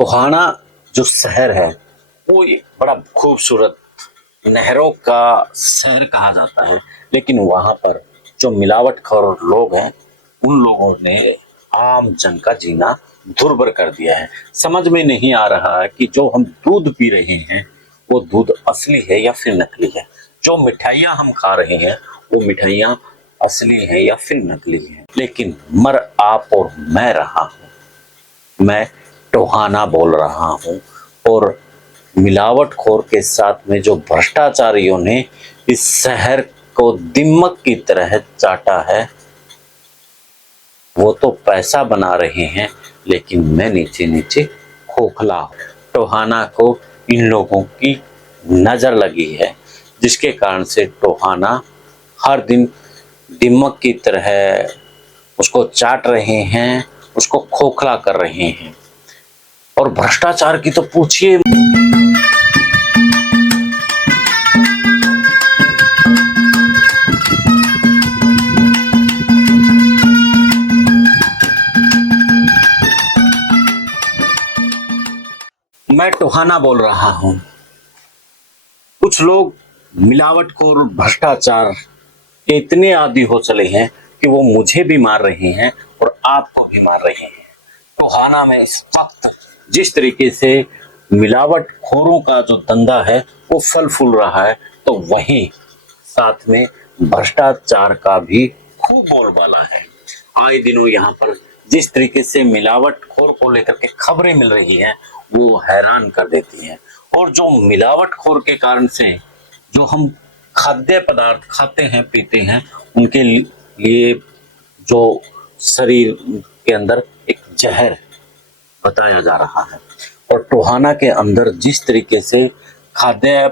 टोहाना जो शहर है वो एक बड़ा खूबसूरत नहरों का शहर कहा जाता है, लेकिन वहां पर जो मिलावटखोर लोग हैं उन लोगों ने आम जन का जीना दुर्भर कर दिया है। समझ में नहीं आ रहा है कि जो हम दूध पी रहे हैं वो दूध असली है या फिर नकली है। जो मिठाइयाँ हम खा रहे हैं वो मिठाइयाँ असली है या फिर नकली है। लेकिन मर आप और मैं रहा हूँ, मैं टोहाना बोल रहा हूँ। और मिलावटखोर के साथ में जो भ्रष्टाचारियों ने इस शहर को दिमक की तरह चाटा है, वो तो पैसा बना रहे हैं, लेकिन मैं नीचे नीचे खोखला हूँ। टोहाना को इन लोगों की नजर लगी है, जिसके कारण से टोहाना हर दिन दिमक की तरह उसको चाट रहे हैं, उसको खोखला कर रहे हैं। और भ्रष्टाचार की तो पूछिए। मैं टोहाना बोल रहा हूं। कुछ लोग मिलावटखोर भ्रष्टाचार के इतने आदी हो चले हैं कि वो मुझे भी मार रहे हैं और आपको भी मार रहे हैं। टोहाना में इस वक्त जिस तरीके से मिलावटखोरों का जो धंधा है वो फल फूल रहा है, तो वहीं साथ में भ्रष्टाचार का भी खूब बोलबाला है। आए दिनों यहाँ पर जिस तरीके से मिलावटखोर को लेकर के खबरें मिल रही हैं वो हैरान कर देती हैं। और जो मिलावटखोर के कारण से जो हम खाद्य पदार्थ खाते हैं पीते हैं उनके लिए जो शरीर के अंदर एक जहर बताया जा रहा है। और टोहाना के अंदर जिस तरीके से खाद्य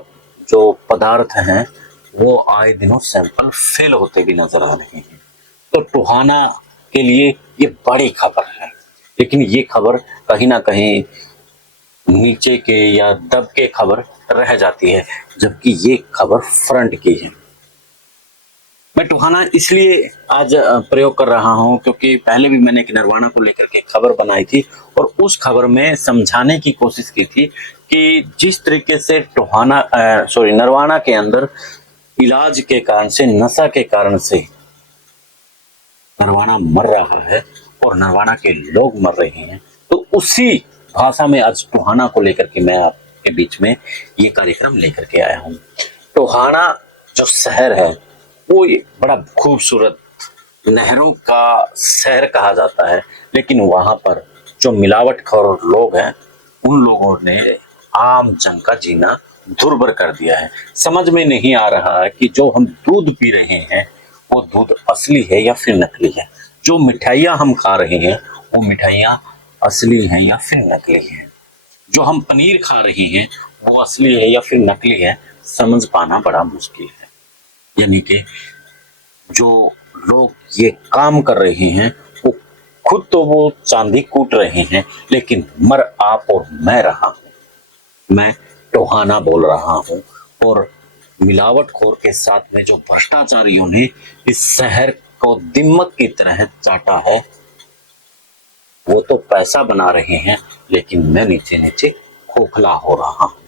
जो पदार्थ हैं वो आए दिनों सैंपल फेल होते भी नजर आ रहे हैं। तो टोहाना के लिए ये बड़ी खबर है, लेकिन ये खबर कहीं ना कहीं नीचे के या दब के खबर रह जाती है, जबकि ये खबर फ्रंट की है। मैं टोहाना इसलिए आज प्रयोग कर रहा हूं क्योंकि पहले भी मैंने एक नरवाना को लेकर के खबर बनाई थी और उस खबर में समझाने की कोशिश की थी कि जिस तरीके से टोहाना नरवाना के अंदर इलाज के कारण से, नशा के कारण से नरवाना मर रहा है और नरवाना के लोग मर रहे हैं, तो उसी भाषा में आज टोहाना को लेकर के मैं आपके बीच में ये कार्यक्रम लेकर के आया हूँ। टोहाना जो शहर है वो एक बड़ा खूबसूरत नहरों का शहर कहा जाता है, लेकिन वहां पर जो मिलावटखोर लोग हैं उन लोगों ने आम जन का जीना दुर्भर कर दिया है। समझ में नहीं आ रहा है कि जो हम दूध पी रहे हैं वो दूध असली है या फिर नकली है। जो मिठाइयाँ हम खा रहे हैं वो मिठाइयाँ असली हैं या फिर नकली हैं। जो हम पनीर खा रहे हैं वो असली है या फिर नकली है, समझ पाना बड़ा मुश्किल है। यानी कि जो लोग ये काम कर रहे हैं वो खुद तो वो चांदी कूट रहे हैं, लेकिन मर आप और मैं रहा हूं। मैं टोहाना बोल रहा हूं। और मिलावटखोर के साथ में जो भ्रष्टाचारियों ने इस शहर को दिमक की तरह चाटा है, वो तो पैसा बना रहे हैं, लेकिन मैं नीचे नीचे खोखला हो रहा हूं।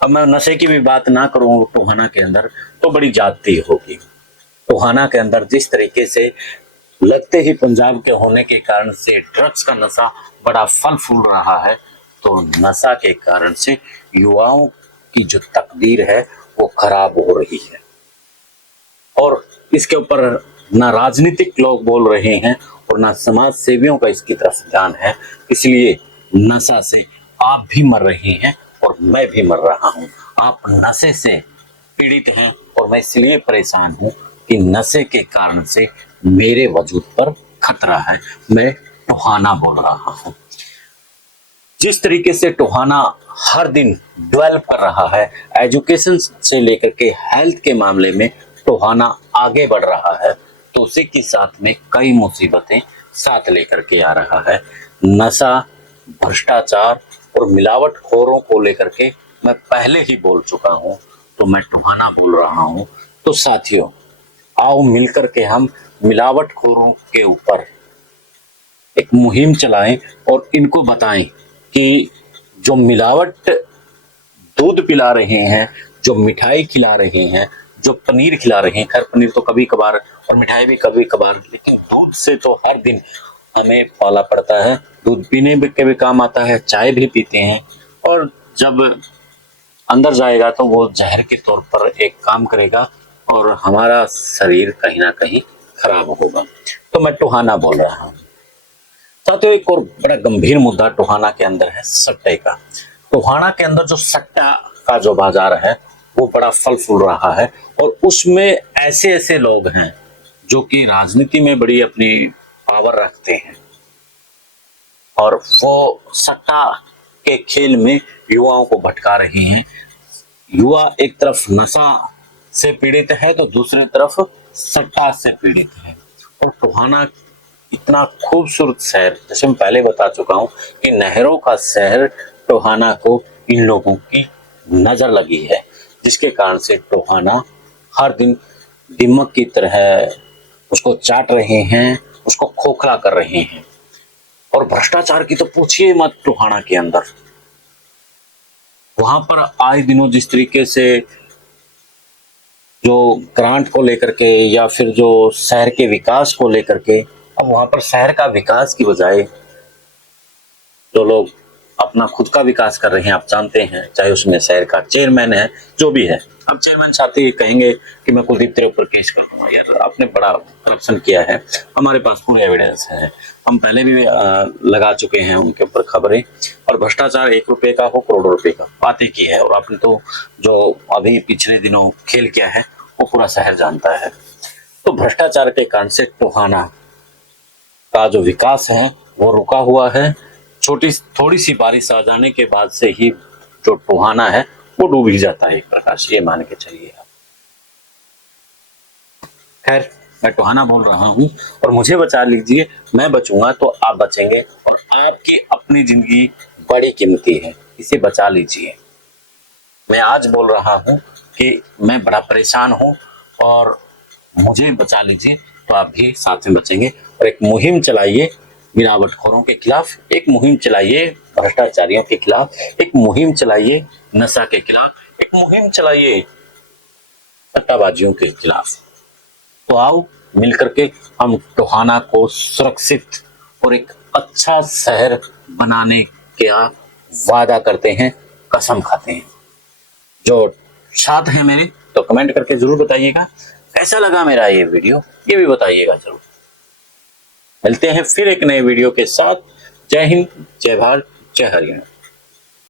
अब मैं नशे की भी बात ना करूं टोहाना के अंदर तो बड़ी जाती होगी। टोहाना के अंदर जिस तरीके से लगते ही पंजाब के होने के कारण से ड्रग्स का नशा बड़ा फल फूल रहा है, तो नशा के कारण से युवाओं की जो तकदीर है वो खराब हो रही है। और इसके ऊपर ना राजनीतिक लोग बोल रहे हैं और ना समाज सेवियों का इसकी तरफ ध्यान है। इसलिए नशा से आप भी मर रहे हैं और मैं भी मर रहा हूं। आप नशे से पीड़ित हैं और मैं इसलिए परेशान हूं कि नशे के कारण से मेरे वजूद पर खतरा है। मैं टोहाना बोल रहा हूं। जिस तरीके से टोहाना हर दिन डेवलप कर रहा है, एजुकेशन से लेकर के हेल्थ के मामले में टोहाना आगे बढ़ रहा है, तो उसी के साथ में कई मुसीबतें साथ लेकर के आ रहा है। नशा, भ्रष्टाचार और मिलावटखोरों को लेकर के मैं पहले ही बोल चुका हूं, तो मैं टोहाना बोल रहा हूं। तो साथियों, आओ मिलकर के हम मिलावटखोरों के ऊपर एक मुहिम चलाएं और इनको बताएं कि जो मिलावट दूध पिला रहे हैं, जो मिठाई खिला रहे हैं, जो पनीर खिला रहे हैं, खैर पनीर तो कभी कभार और मिठाई भी कभी कभार, लेकिन दूध से तो हर दिन हमें पाला पड़ता है। दूध पीने के भी काम आता है, चाय भी पीते हैं, और जब अंदर जाएगा तो वो जहर के तौर पर एक काम करेगा और हमारा शरीर कहीं ना कहीं खराब होगा। तो मैं टोहाना बोल रहा हूँ। साथियों, एक और बड़ा गंभीर मुद्दा टोहाना के अंदर है सट्टे का। टोहाना के अंदर जो सट्टा का जो बाजार है वो बड़ा फल फूल रहा है, और उसमें ऐसे ऐसे लोग हैं जो कि राजनीति में बड़ी अपनी पावर रखते हैं, और वो सट्टा के खेल में युवाओं को भटका रहे हैं। युवा एक तरफ नशा से पीड़ित है तो दूसरी तरफ सट्टा से पीड़ित है। और टोहाना इतना खूबसूरत शहर, जैसे मैं पहले बता चुका हूं कि नहरों का शहर टोहाना को इन लोगों की नजर लगी है, जिसके कारण से टोहाना हर दिन दीमक की तरह उसको चाट रहे हैं, उसको खोखला कर रहे हैं। और भ्रष्टाचार की तो पूछिए मत। टोहाना के अंदर वहां पर आए दिनों जिस तरीके से जो ग्रांट को लेकर के या फिर जो शहर के विकास को लेकर के, अब वहां पर शहर का विकास की बजाय जो लोग अपना खुद का विकास कर रहे हैं, आप जानते हैं, चाहे उसमें शहर का चेयरमैन है, जो भी है। अब चेयरमैन साथी कहेंगे कि मैं कुलदीप तेरे ऊपर केस कर दूंगा, यार आपने बड़ा करप्शन किया है, हमारे पास पूरी एविडेंस है, हम पहले भी लगा चुके हैं उनके ऊपर खबरें। और भ्रष्टाचार 1 रुपए का हो करोड़ों रुपए का, बात एक ही है। और आपने तो जो अभी पिछले दिनों खेल किया है वो पूरा शहर जानता है। तो भ्रष्टाचार के कारण से टोहाना का जो विकास है वो रुका हुआ है। थोड़ी सी बारिश आ जाने के बाद से ही जो टोहाना है वो डूब ही जाता है एक प्रकार से, ये मान के चलिए आप। खैर, मैं टोहाना बोल रहा हूं और मुझे बचा लीजिए, मैं बचूंगा तो आप बचेंगे, और आपकी अपनी जिंदगी बड़ी कीमती है, इसे बचा लीजिए। मैं आज बोल रहा हूं कि मैं बड़ा परेशान हूं और मुझे बचा लीजिए, तो आप भी साथ में बचेंगे। और एक मुहिम चलाइए मिलावटखोरों के खिलाफ, एक मुहिम चलाइए भ्रष्टाचारियों के खिलाफ, एक मुहिम चलाइए नशा के खिलाफ, एक मुहिम चलाइए सट्टाबाजियों के खिलाफ। तो आओ मिलकर के हम टोहाना को सुरक्षित और एक अच्छा शहर बनाने का वादा करते हैं, कसम खाते हैं। जो साथ हैं मेरे, तो कमेंट करके जरूर बताइएगा कैसा लगा मेरा ये वीडियो, ये भी बताइएगा जरूर। मिलते हैं फिर एक नए वीडियो के साथ। जय हिंद, जय भारत, जय हरियाणा।